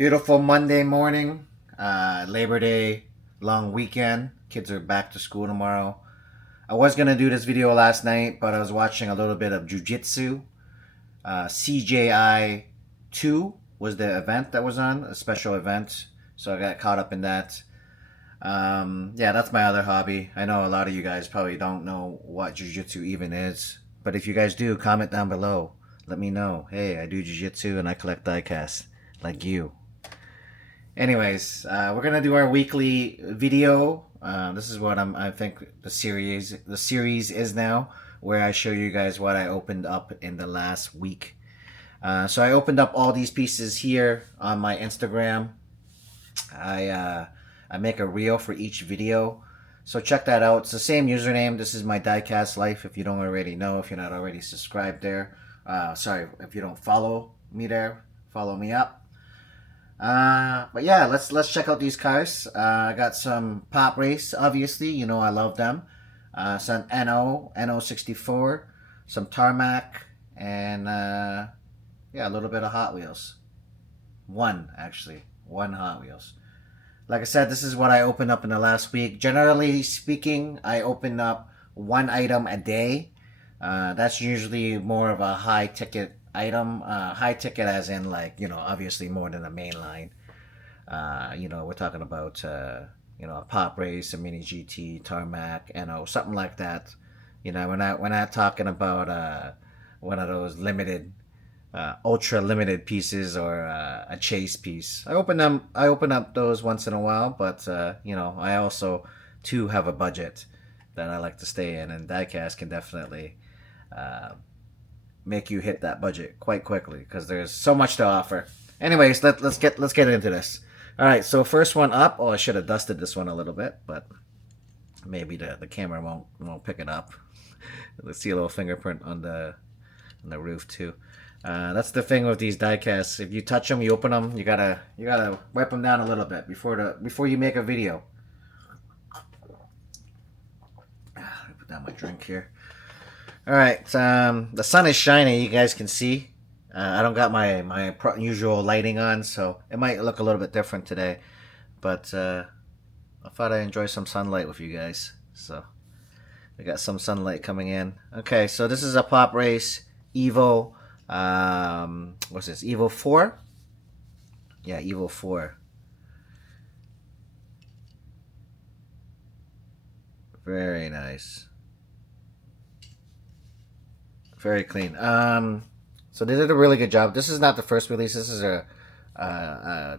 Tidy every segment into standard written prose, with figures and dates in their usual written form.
Beautiful Monday morning, Labor Day long weekend. Kids are back to school tomorrow. I was gonna do this video last night, but I was watching a little bit of Jiu-Jitsu. CJI 2 was the event that was on, a special event. So I got caught up in that. Yeah, that's my other hobby. I know a lot of you guys probably don't know what Jiu-Jitsu even is. But if you guys do, comment down below. Let me know. Hey, I do Jiu-Jitsu and I collect diecast like you. Anyways, we're gonna do our weekly video. This is what I think the series is now, where I show you guys what I opened up in the last week. So I opened up all these pieces here on my Instagram. I make a reel for each video, so check that out. It's the same username. This is my Diecast Life. If you don't already know, if you're not already subscribed there, sorry, if you don't follow me there, follow me up. But yeah, let's check out these cars. I got some Pop Race, obviously, you know I love them. Some NO64, some Tarmac, and yeah, a little bit of Hot Wheels. One Hot Wheels. Like I said, this is what I opened up in the last week. Generally speaking, I open up one item a day. That's usually more of a high ticket item. High ticket as in, like, you know, obviously more than a main line. You know, we're talking about you know, a Pop Race, a Mini GT, Tarmac, something like that. You know, we're not talking about one of those limited, ultra limited pieces, or a chase piece. I open up those once in a while, but you know, I also too have a budget that I like to stay in, and Diecast can definitely make you hit that budget quite quickly because there's so much to offer. Anyways, let's get into this. All right, so first one up. Oh, I should have dusted this one a little bit, but maybe the camera won't pick it up. Let's see a little fingerprint on the roof too. That's the thing with these diecasts. If you touch them, you open them, you gotta wipe them down a little bit before you make a video. Put down my drink here. All right, the sun is shining. You guys can see. I don't got my usual lighting on, so it might look a little bit different today. But I thought I'd enjoy some sunlight with you guys. So we got some sunlight coming in. Okay, so this is a Pop Race Evo. What's this? Evo 4? Yeah, Evo 4. Very nice. Very clean. So they did a really good job. This is not the first release. This is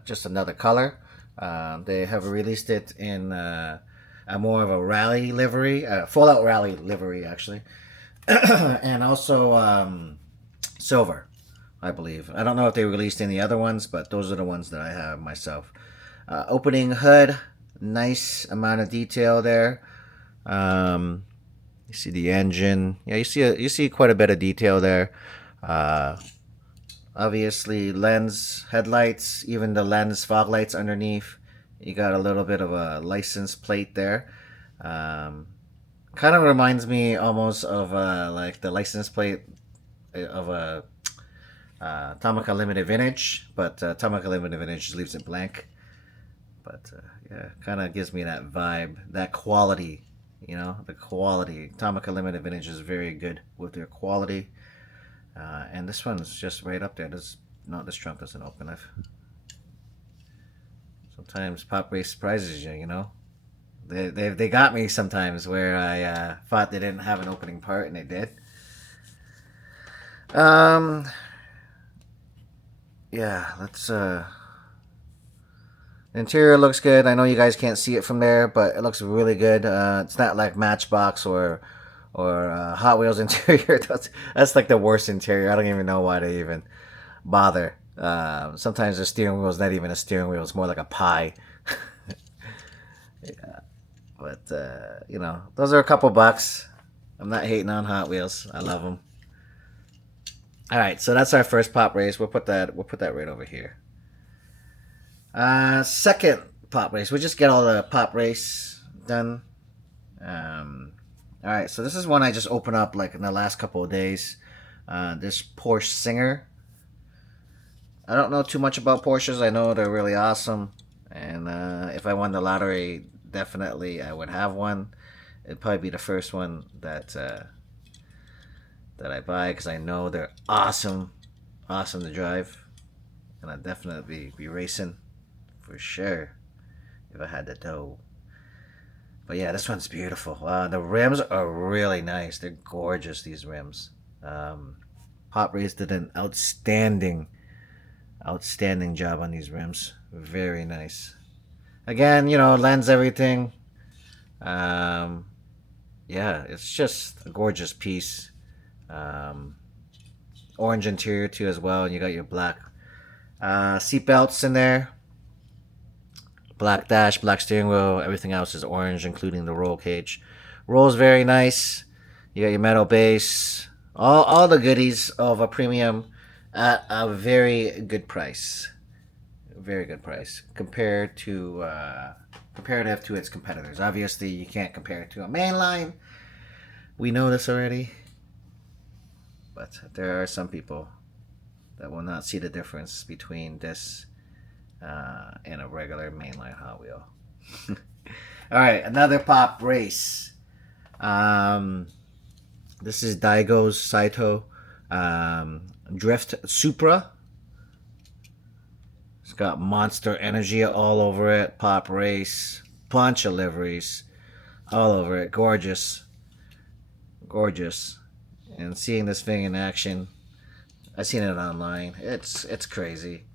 just another color. They have released it in a more of a rally livery, Fallout rally livery, actually, and also silver, I believe. I don't know if they released any other ones, but those are the ones that I have myself. Opening hood, nice amount of detail there. You see the engine. Yeah, you see quite a bit of detail there. Obviously lens, headlights, even the lens fog lights underneath. You got a little bit of a license plate there. Kind of reminds me almost of like the license plate of a Tarmac Limited Vintage, but Tarmac Limited Vintage leaves it blank. But yeah, kind of gives me that vibe, that quality. You know, the quality. Tarmac Limited Vintage is very good with their quality. And this one's just right up there. This trunk doesn't open. Sometimes Pop Race surprises you, you know. They got me sometimes where I thought they didn't have an opening part, and they did. Yeah, let's the interior looks good. I know you guys can't see it from there, but it looks really good. It's not like Matchbox or Hot Wheels interior. That's like the worst interior. I don't even know why they even bother. Sometimes the steering wheel is not even a steering wheel. It's more like a pie. Yeah. But, you know, those are a couple bucks. I'm not hating on Hot Wheels. I love them. All right, so that's our first Pop Race. We'll put that right over here. Second Pop Race. We'll just get all the Pop Race done. All right, so this is one I just opened up like in the last couple of days. This Porsche Singer. I don't know too much about Porsches. I know they're really awesome, and if I won the lottery, definitely I would have one. It'd probably be the first one that I buy because I know they're awesome, awesome to drive, and I'd definitely be racing for sure if I had the dough. But yeah, this one's beautiful. The rims are really nice. They're gorgeous. These rims. Hot Race did an outstanding job on these rims. Very nice. Again, lens everything. Um, yeah, it's just a gorgeous piece. Um, Orange interior too as well, and you got your black seat belts in there. Black dash, black steering wheel. Everything else is orange, including the roll cage. Rolls very nice. You got your metal base. All the goodies of a premium at a very good price. Very good price compared to comparative to its competitors. Obviously, you can't compare it to a mainline. We know this already, but there are some people that will not see the difference between this and a regular mainline Hot Wheel. All right, another pop race. This is Daigo's Saito Drift Supra. It's got Monster Energy all over it. Pop race, bunch of liveries all over it. Gorgeous, gorgeous. And seeing this thing in action, I've seen it online. It's crazy.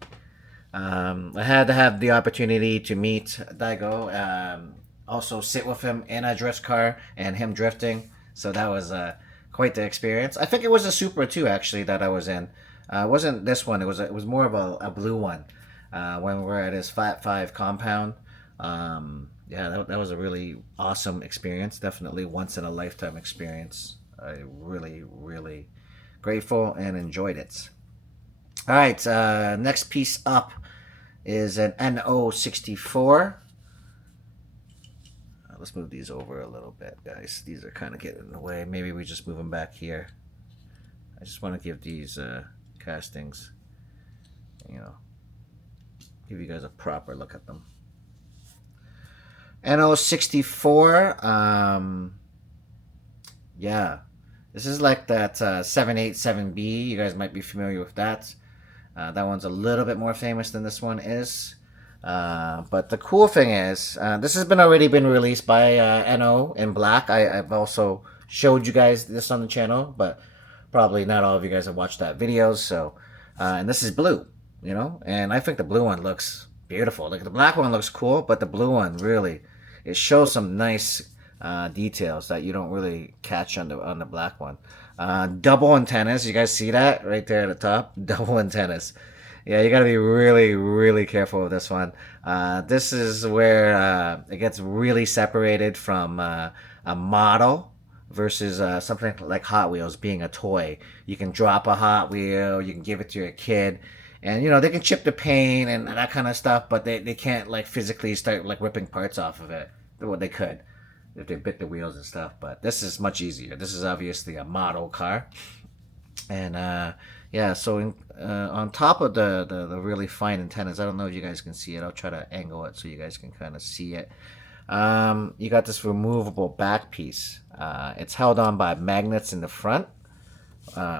I had to have the opportunity to meet Daigo, also sit with him in a drift car and him drifting. So that was quite the experience. I think it was a Supra too, actually, that I was in. It wasn't this one. It was more of a blue one. When we were at his Flat 5 compound. Yeah, that was a really awesome experience. Definitely once in a lifetime experience. I really, really grateful and enjoyed it. All right, next piece up is an NO64. Let's move these over a little bit, guys. These are kind of getting in the way. Maybe we just move them back here. I just want to give these castings, give you guys a proper look at them. NO64, yeah, this is like that 787B. You guys might be familiar with that. That one's a little bit more famous than this one is. But the cool thing is, this has already been released by NO in black. I've also showed you guys this on the channel, but probably not all of you guys have watched that video. So, and this is blue, and I think the blue one looks beautiful. Like the black one looks cool, but the blue one really, it shows some nice details that you don't really catch on the black one. Double antennas, you guys see that right there at the top? Double antennas. Yeah, you got to be really, really careful with this one. This is where it gets really separated from a model versus something like Hot Wheels being a toy. You can drop a Hot Wheel, you can give it to your kid, and they can chip the paint and that kind of stuff, but they can't like physically start like ripping parts off of it. Well, they could if they bit the wheels and stuff, but this is much easier. This is obviously a model car, and yeah, so on top of the really fine antennas, I don't know if you guys can see it. I'll try to angle it so you guys can kind of see it. You got this removable back piece. It's held on by magnets in the front,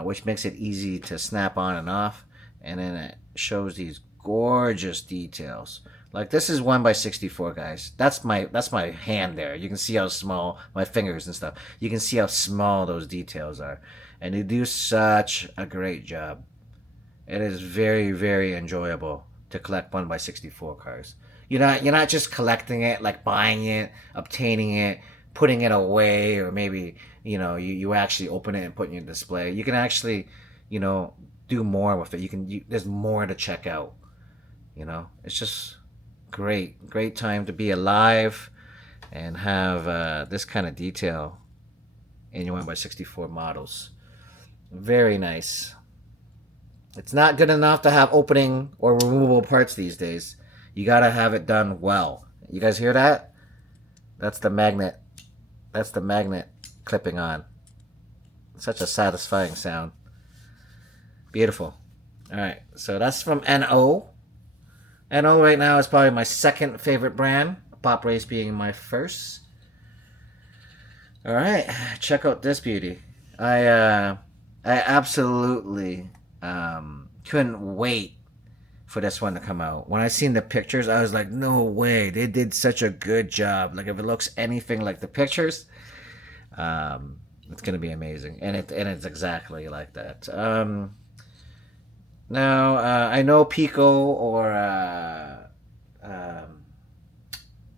which makes it easy to snap on and off. And then it shows these gorgeous details. Like this is 1x64, guys. That's my hand there. You can see how small my fingers and stuff. You can see how small those details are. And they do such a great job. It is very, very enjoyable to collect 1x64 cars. You're not just collecting it, like buying it, obtaining it, putting it away, or maybe you actually open it and put it in your display. You can actually do more with it. There's more to check out. It's just great time to be alive and have this kind of detail in your 1x64 models. Very nice. It's not good enough to have opening or removable parts these days. You gotta have it done well. You guys hear that? That's the magnet. That's the magnet clipping on. Such a satisfying sound. Beautiful. All right, so that's from NO. NO right now is probably my second favorite brand. Pop Race being my first. All right, check out this beauty. I absolutely couldn't wait for this one to come out. When I seen the pictures, I was like, no way, they did such a good job. Like if it looks anything like the pictures, it's gonna be amazing, and it's exactly like that. Now I know Pico or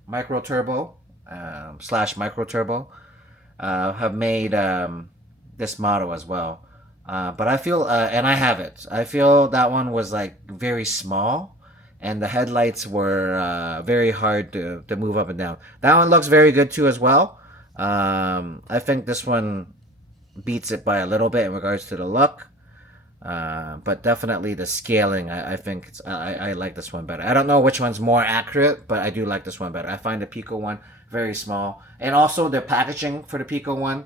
Micro Turbo slash Micro Turbo have made this model as well. But I feel, and I have it. I feel that one was like very small, and the headlights were very hard to move up and down. That one looks very good too as well. I think this one beats it by a little bit in regards to the look. But definitely the scaling, I think I like this one better. I don't know which one's more accurate, but I do like this one better. I find the Pico one very small, and also the packaging for the Pico one.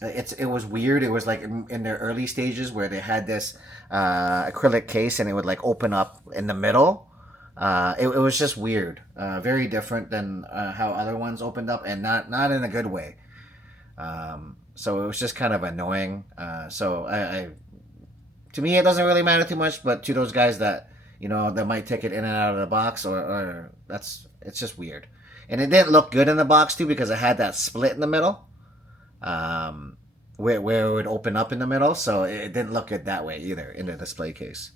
It was weird. It was like in their early stages where they had this acrylic case and it would like open up in the middle. It was just weird, very different than how other ones opened up, and not in a good way. So it was just kind of annoying. So I to me it doesn't really matter too much, but to those guys that that might take it in and out of the box, or it's just weird. And it didn't look good in the box too because it had that split in the middle, where it would open up in the middle, so it didn't look good that way either in the display case.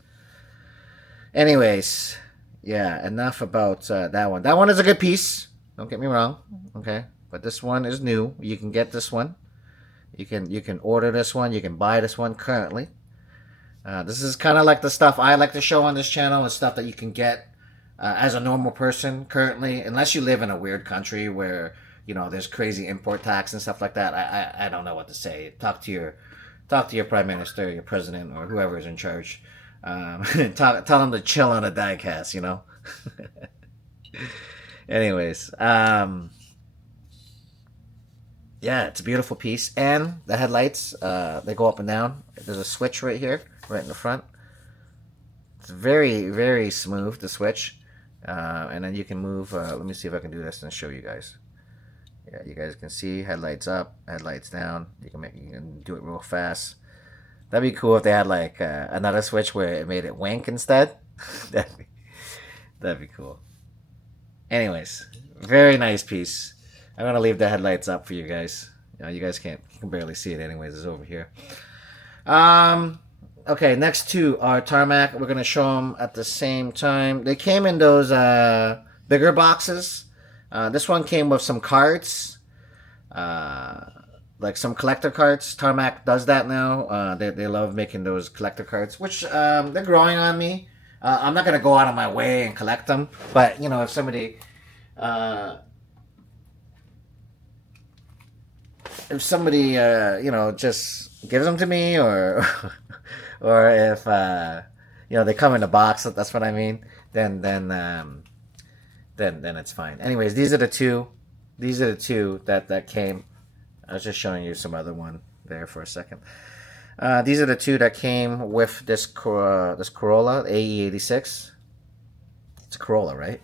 Anyways, yeah, enough about that one. That one is a good piece. Don't get me wrong, okay, but this one is new. You can get this one. You can order this one. You can buy this one currently. This is kind of like the stuff I like to show on this channel, and stuff that you can get as a normal person currently, unless you live in a weird country where there's crazy import tax and stuff like that. I don't know what to say. Talk to your prime minister, your president, or whoever is in charge. Tell them to chill on a diecast. Anyways, yeah, it's a beautiful piece, and the headlights they go up and down. There's a switch right here, right in the front. It's very, very smooth, the switch, and then you can move. Let me see if I can do this and show you guys. Yeah, you guys can see headlights up, headlights down. You can do it real fast. That'd be cool if they had like another switch where it made it wink instead. that'd be cool. Anyways, very nice piece. I'm gonna leave the headlights up for you guys. You guys you can barely see it anyways. It's over here. Okay, next two are Tarmac. We're gonna show them at the same time. They came in those bigger boxes. This one came with some cards, like some collector cards. Tarmac does that now. They love making those collector cards, which they're growing on me. I'm not gonna go out of my way and collect them, but if somebody just gives them to me, or or if they come in a box, that's what I mean, then it's fine. Anyways, these are the two that came. I was just showing you some other one there for a second. These are the two that came with this Corolla AE86. It's a Corolla, right?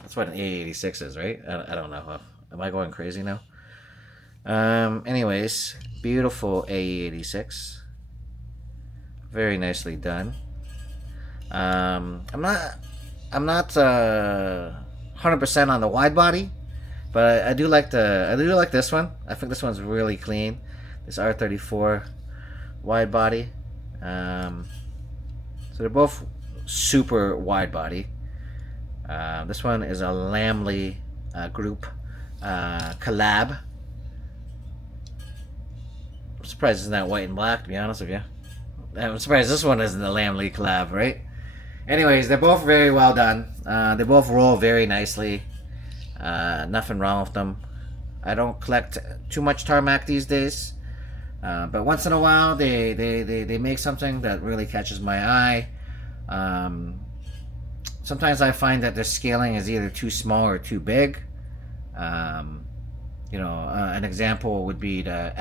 That's what an AE86 is, right? I don't know. Am I going crazy now? Anyways, beautiful AE86. Very nicely done. I'm not 100% on the wide body, but I do like this one. I think this one's really clean. This R34 wide body. So they're both super wide body. This one is a Lamley group collab. I'm surprised it's not white and black, to be honest with you. I'm surprised this one isn't a Lamley collab, right? Anyways, they're both very well done. They both roll very nicely. Nothing wrong with them. I don't collect too much Tarmac these days, but once in a while they make something that really catches my eye. Sometimes I find that their scaling is either too small or too big. An example would be the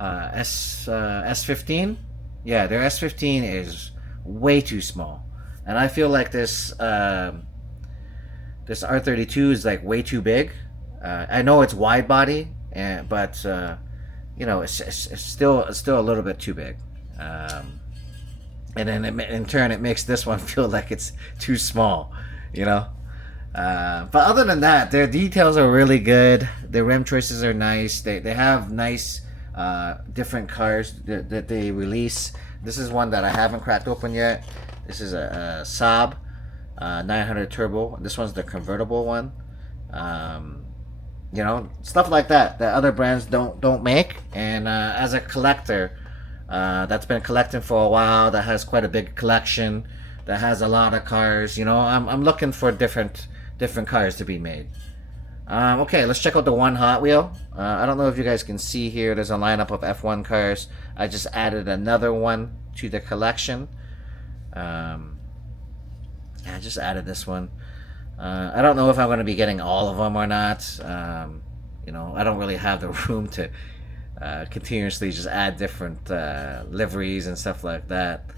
S15. Yeah, their S15 is way too small, and I feel like this R32 is like way too big. I know it's wide body, but you know, it's still a little bit too big. And then in turn, it makes this one feel like it's too small, you know. But other than that, their details are really good. Their rim choices are nice. They have nice different cars that they release. This is one that I haven't cracked open yet. This is a Saab 900 Turbo. This one's the convertible one. You know, stuff like that other brands don't make. And as a collector that's been collecting for a while, that has quite a big collection, that has a lot of cars, you know, I'm looking for different cars to be made. Okay, let's check out the one Hot Wheel. I don't know if you guys can see here, there's a lineup of F1 cars. I just added another one to the collection. I just added this one. I don't know if I'm going to be getting all of them or not. You know, I don't really have the room to continuously just add different liveries and stuff like that.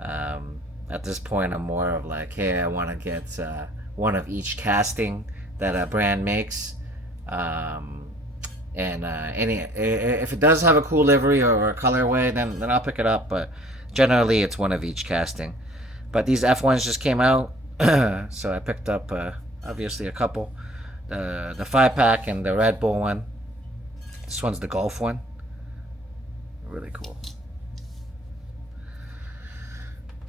At this point, I'm more of like, hey, I want to get one of each casting that a brand makes. And if it does have a cool livery or a colorway, then I'll pick it up. But generally, it's one of each casting. But these F1s just came out, so I picked up obviously a couple. The 5-pack and the Red Bull one. This one's the Golf one. Really cool.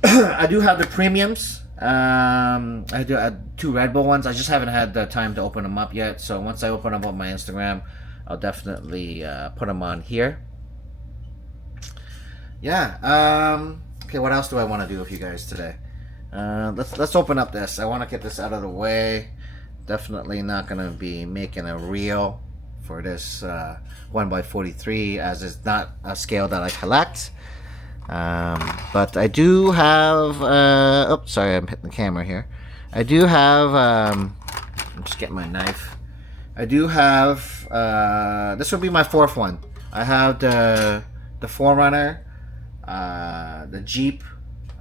I do have the premiums. I do have 2 Red Bull ones. I just haven't had the time to open them up yet. So once I open them up on my Instagram, I'll definitely put them on here. Yeah. Okay. What else do I want to do with you guys today? Let's open up this. I want to get this out of the way. Definitely not gonna be making a reel for this 1x43, as it's not a scale that I collect. But I do have. Oh, sorry, I'm hitting the camera here. I do have. I'm just getting my knife. I do have. This will be my 4th one. I have the 4Runner, the Jeep.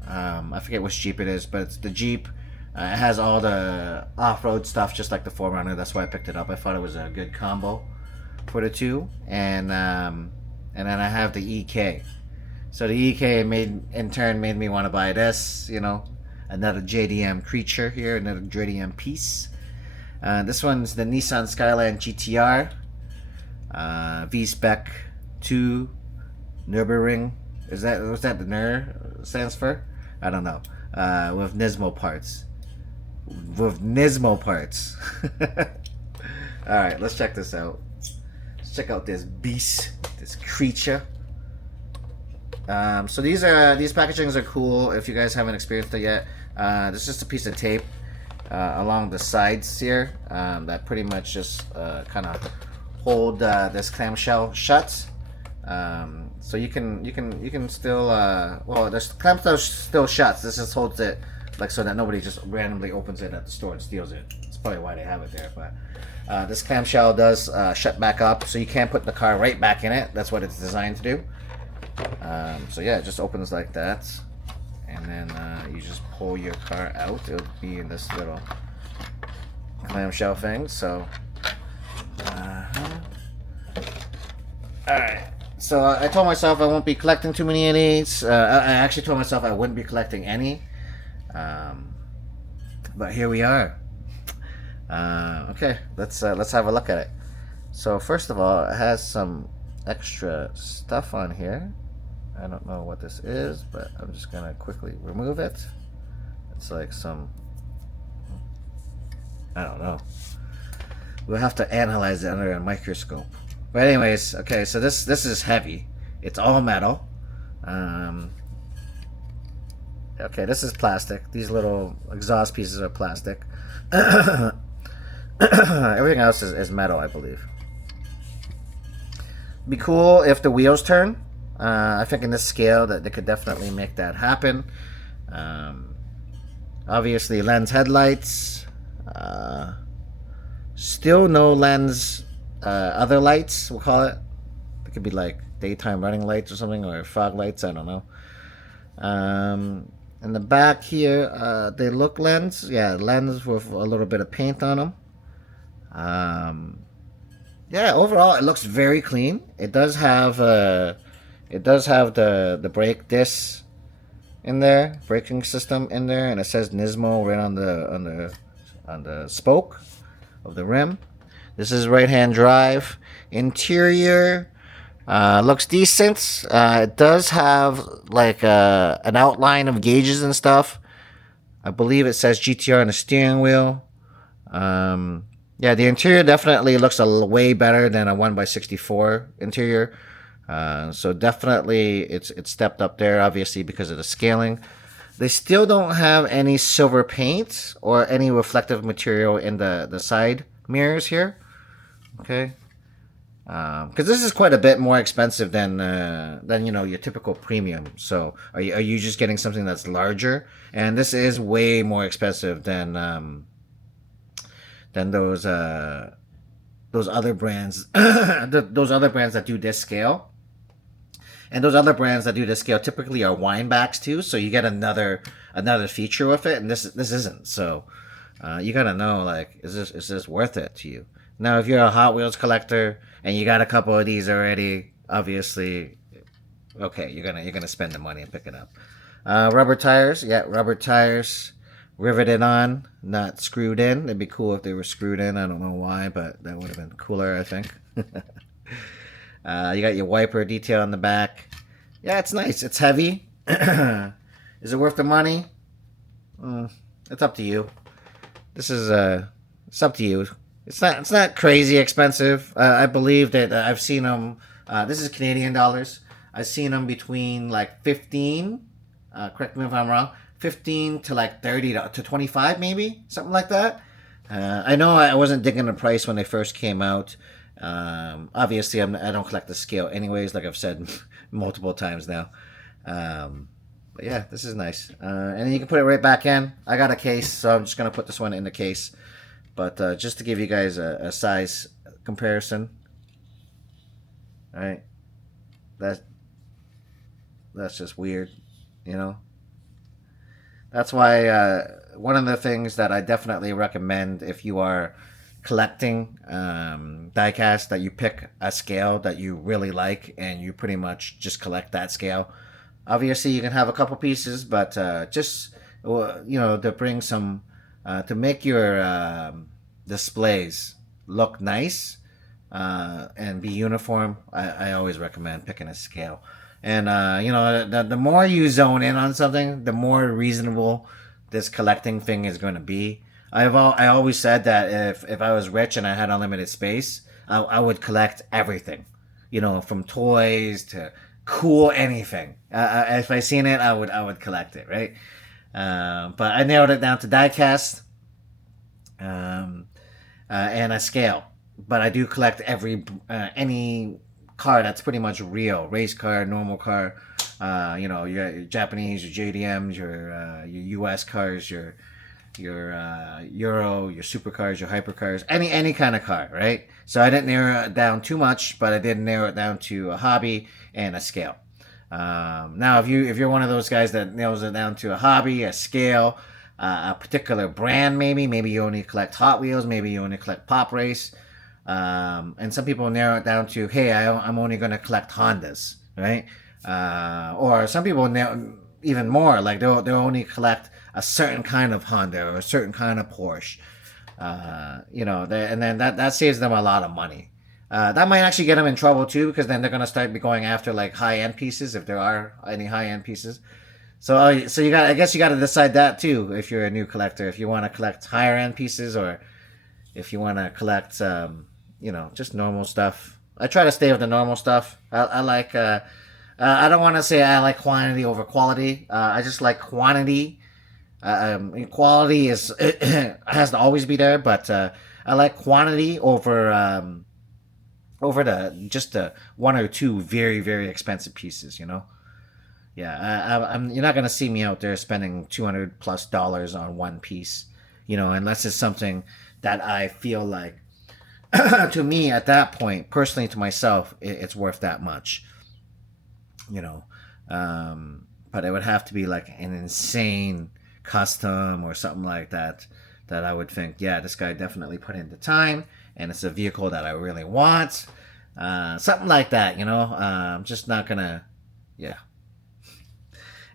I forget which Jeep it is, but it's the Jeep. It has all the off-road stuff, just like the 4Runner. That's why I picked it up. I thought it was a good combo for the two. And then I have the EK. So the EK in turn made me want to buy this. You know, another JDM creature here, another JDM piece. This one's the Nissan Skyline GTR, V-Spec 2 Nürburgring. Was that the NUR stands for? I don't know. With Nismo parts. Alright, let's check this out. Let's check out this beast, this creature. So these packagings are cool. If you guys haven't experienced it yet, this is just a piece of tape along the sides here that pretty much just kind of hold this clamshell shut. So you can still well, this clamshell still shuts. This just holds it like so that nobody just randomly opens it at the store and steals it. That's probably why they have it there. But this clamshell does shut back up, so you can't put the car right back in it. That's what it's designed to do. So yeah, it just opens like that, and then you just pull your car out. It'll be in this little clamshell thing. So alright. So I told myself I won't be collecting too many of these. I actually told myself I wouldn't be collecting any. But here we are. Okay, let's have a look at it. So first of all, it has some extra stuff on here. I don't know what this is, but I'm just gonna quickly remove it. It's like some, I don't know. We'll have to analyze it under a microscope. But anyways, okay, so this is heavy. It's all metal. Okay, this is plastic. These little exhaust pieces are plastic. Everything else is metal, I believe. Be cool if the wheels turn. I think in this scale that they could definitely make that happen. Obviously, lens headlights. Still no lens other lights, we'll call it. could be like daytime running lights or something, or fog lights. I don't know. In the back here, they look lens. Yeah, lens with a little bit of paint on them. Yeah, overall it looks very clean. It does have the brake disc in there, braking system in there, and it says Nismo right on the spoke of the rim. This is right-hand drive. Interior looks decent. It does have like an outline of gauges and stuff. I believe it says GTR on the steering wheel. Yeah, the interior definitely looks way better than a 1x64 interior. So definitely it's stepped up there, obviously, because of the scaling. They still don't have any silver paint or any reflective material in the side mirrors here. Okay. Because this is quite a bit more expensive than your typical premium. So are you just getting something that's larger? And this is way more expensive than those other brands those other brands that do this scale. And those other brands that do this scale typically are wine backs too, so you get another feature with it, and this isn't. So you gotta know, like, is this worth it to you? Now, if you're a Hot Wheels collector and you got a couple of these already, obviously, okay, you're gonna spend the money and pick it up. Rubber tires, yeah, rubber tires, riveted on, not screwed in. It'd be cool if they were screwed in. I don't know why, but that would have been cooler, I think. You got your wiper detail on the back. Yeah, it's nice. It's heavy. Is it worth the money? It's up to you. This is it's up to you. It's not crazy expensive. I believe that I've seen them. This is Canadian dollars. I've seen them between like 15. Correct me if I'm wrong. 15 to like 30 to 25, maybe something like that. I know I wasn't digging the price when they first came out. Obviously, I don't collect the scale anyways, like I've said multiple times now. But yeah, this is nice. And then you can put it right back in. I got a case, so I'm just going to put this one in the case. But just to give you guys a size comparison. All right. That's just weird, you know? That's why one of the things that I definitely recommend if you are collecting diecast, that you pick a scale that you really like and you pretty much just collect that scale. Obviously, you can have a couple pieces, but just to bring some to make your displays look nice and be uniform. I always recommend picking a scale. And the more you zone in on something, the more reasonable this collecting thing is going to be. I always said that if I was rich and I had unlimited space, I would collect everything, from toys to cool anything. If I seen it, I would collect it, right? But I narrowed it down to diecast and a scale. But I do collect any car that's pretty much real, race car, normal car. Your Japanese, your JDMs, your US cars, your Euro, your supercars, your hypercars, any kind of car, right? So I didn't narrow it down too much, but I did narrow it down to a hobby and a scale. Now, if you're one of those guys that nails it down to a hobby, a scale, a particular brand, maybe you only collect Hot Wheels, maybe you only collect Pop Race, and some people narrow it down to, hey, I'm only going to collect Hondas, right? Or some people even more, like they'll only collect a certain kind of Honda or a certain kind of Porsche, and then that saves them a lot of money. That might actually get them in trouble too, because then they're gonna start going after like high-end pieces, if there are any high-end pieces. So you got, I guess you got to decide that too if you're a new collector, if you want to collect higher-end pieces or if you want to collect just normal stuff. I try to stay with the normal stuff. I like I don't want to say I like quantity over quality. I just like quantity. Quality has to always be there, but I like quantity over the one or two very, very expensive pieces. Yeah, you're not gonna see me out there spending $200+ on one piece. Unless it's something that I feel like to me at that point, personally to myself, it's worth that much, you know. But it would have to be like an insane custom or something like that, that I would think, yeah, this guy definitely put in the time, and it's a vehicle that I really want. Something like that, you know. I'm just not gonna, yeah.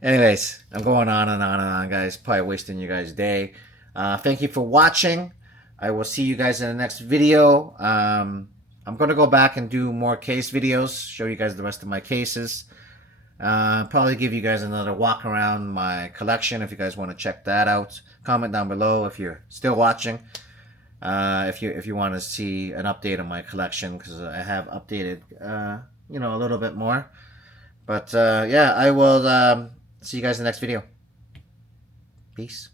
Anyways, I'm going on and on and on, guys. Probably wasting you guys' day. Thank you for watching. I will see you guys in the next video. I'm going to go back and do more case videos, show you guys the rest of my cases. Probably give you guys another walk around my collection if you guys want to check that out. Comment down below if you're still watching. If you want to see an update on my collection, because I have updated, you know, a little bit more. But yeah, I will see you guys in the next video. Peace.